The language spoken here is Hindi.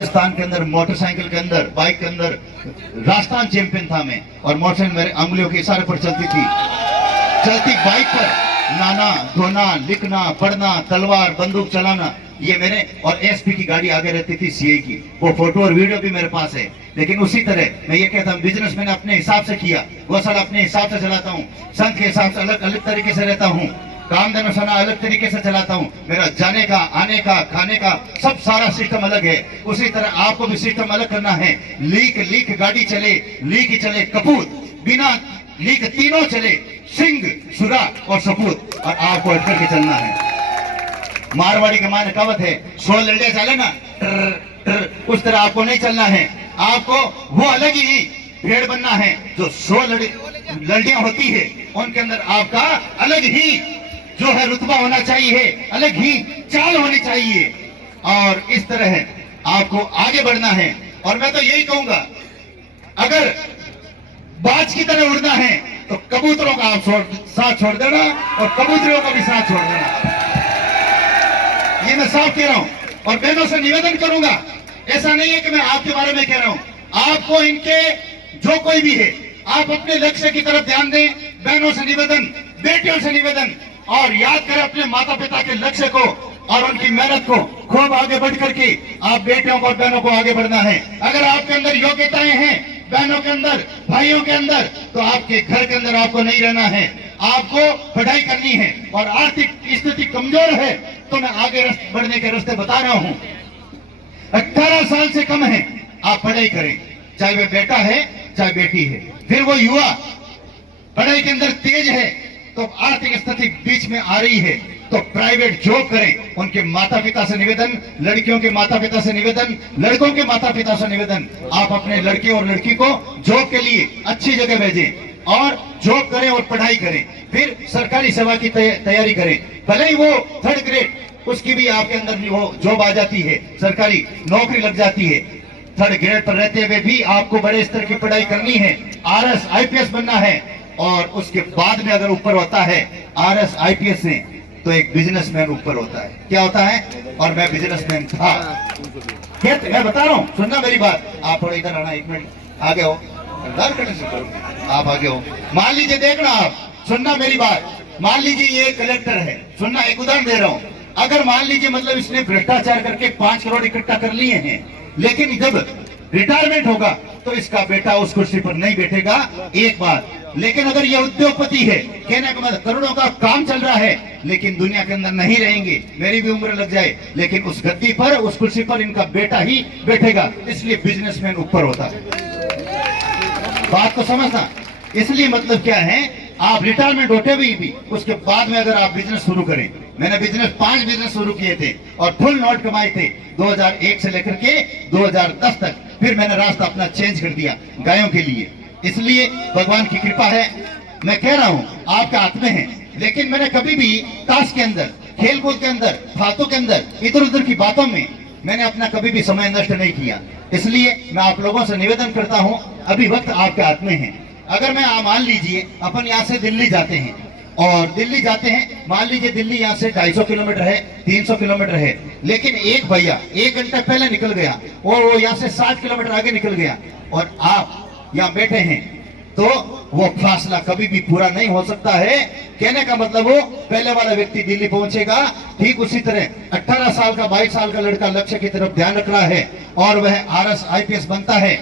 राजस्थान के अंदर मोटरसाइकिल के अंदर बाइक के अंदर राजस्थान चैंपियन था मैं, और मोटरसाइकिल मेरे अंगुलियों के इशारे पर चलती थी। चलती बाइक पर नाना धोना लिखना पढ़ना तलवार बंदूक चलाना, ये मेरे और एसपी की गाड़ी आगे रहती थी सीए की, वो फोटो और वीडियो भी मेरे पास है। लेकिन उसी तरह मैं ये कहता हूँ बिजनेस मैंने अपने हिसाब से किया, गौशाला अपने हिसाब से चलाता हूँ, संघ के हिसाब से अलग अलग तरीके से रहता हूँ, काम धर्मशाला अलग तरीके से चलाता हूँ। मेरा जाने का आने का खाने का सब सारा सिस्टम अलग है। उसी तरह आपको भी सिस्टम अलग करना है। लीक लीक गाड़ी चले, लीक चले कपूत, बिना लीक तीनों चले, सिंह सुरा और सपूत, और आपको हट करके चलना है। मारवाड़ी के माने कहावत है, 100 लड़े चले ना टर, टर, उस तरह आपको नहीं चलना है। आपको वो अलग ही भेड़ बनना है। जो 100 लड़ियां होती है उनके अंदर आपका अलग ही जो है रुतबा होना चाहिए, अलग ही चाल होनी चाहिए, और इस तरह आपको आगे बढ़ना है। और मैं तो यही कहूंगा, अगर बाज की तरह उड़ना है तो कबूतरों का आप साथ छोड़ देना और कबूतरों का भी साथ छोड़ देना। ये मैं साफ कह रहा हूं और बहनों से निवेदन करूंगा। ऐसा नहीं है कि मैं आपके बारे में कह रहा हूं, आपको इनके जो कोई भी है आप अपने लक्ष्य की तरफ ध्यान दें। बहनों से निवेदन, बेटियों से निवेदन, और याद करें अपने माता पिता के लक्ष्य को और उनकी मेहनत को। खूब आगे बढ़ करके आप बेटियों को और बहनों को आगे बढ़ना है। अगर आपके अंदर योग्यताएं हैं, बहनों के अंदर भाइयों के अंदर, तो आपके घर के अंदर आपको नहीं रहना है, आपको पढ़ाई करनी है। और आर्थिक स्थिति कमजोर है तो मैं आगे बढ़ने के रास्ते बता रहा हूं। 18 साल से कम है आप पढ़ाई करें, चाहे वे बेटा है चाहे बेटी है। फिर वो युवा पढ़ाई के अंदर तेज है तो आर्थिक स्थिति बीच में आ रही है तो प्राइवेट जॉब करें। उनके माता पिता से निवेदन, लड़कियों के माता पिता से निवेदन, लड़कों के माता पिता से निवेदन, आप अपने लड़के और लड़की को जॉब के लिए अच्छी जगह भेजें और जॉब करें और पढ़ाई करें। फिर सरकारी सेवा की तैयारी करें, भले ही वो 3rd ग्रेड उसकी भी आपके अंदर भी वो जॉब आ जाती है, सरकारी नौकरी लग जाती है। 3rd ग्रेड पर रहते हुए भी आपको बड़े स्तर की पढ़ाई करनी है, आरएस आईपीएस बनना है। और उसके बाद में अगर ऊपर होता है आरएस आईपीएस से तो एक बिजनेसमैन ऊपर होता है। क्या होता है? और मैं बिजनेसमैन था। मैं बता रहा हूँ, सुनना मेरी बात। आप थोड़ा इधर आना, 1 मिनट आगे हो, आप आगे हो। मान लीजिए, देखना आप, सुनना मेरी बात। मान लीजिए ये कलेक्टर है, सुनना एक उदाहरण दे रहा हूँ। अगर मान लीजिए मतलब इसने भ्रष्टाचार करके 5 करोड़ इकट्ठा कर लिए हैं, लेकिन जब रिटायरमेंट होगा तो इसका बेटा उस कुर्सी पर नहीं बैठेगा, एक बात। लेकिन अगर ये उद्योगपति है, कहने का मतलब करोड़ों का काम चल रहा है, लेकिन दुनिया के अंदर नहीं रहेंगे, मेरी भी उम्र लग जाए, लेकिन उस गद्दी पर उस कुर्सी पर इनका बेटा ही बैठेगा। इसलिए बिजनेसमैन ऊपर होता है। बात को समझना। इसलिए मतलब क्या है, आप रिटायरमेंट होते हुए भी उसके बाद में अगर आप बिजनेस शुरू करें, मैंने 5 बिजनेस शुरू किए थे और फुल नोट कमाए थे 2001 से लेकर के 2010 तक। फिर मैंने रास्ता अपना चेंज कर दिया गायों के लिए। इसलिए भगवान की कृपा है, मैं कह रहा हूँ आपके हाथ में है। लेकिन मैंने कभी भी ताश के अंदर, खेल कूद के अंदर, फालतू के अंदर, इधर उधर की बातों में मैंने अपना कभी भी समय नष्ट नहीं किया। इसलिए मैं आप लोगों से निवेदन करता हूँ, अभी वक्त आपके हाथ में है। अगर मैं मान लीजिए अपन यहाँ से दिल्ली जाते हैं, और दिल्ली जाते हैं, मान लीजिए दिल्ली यहाँ से 250 किलोमीटर है, 300 किलोमीटर है, लेकिन एक भैया 1 घंटा पहले निकल गया और वो यहाँ से 60 किलोमीटर आगे निकल गया, और आप यहाँ बैठे हैं, तो वो फासला कभी भी पूरा नहीं हो सकता है। कहने का मतलब वो पहले वाला व्यक्ति दिल्ली पहुंचेगा, ठीक उसी तरह 18 साल का 22 साल का लड़का लक्ष्य की तरफ ध्यान रख रहा है और वह आरएस आईपीएस बनता है।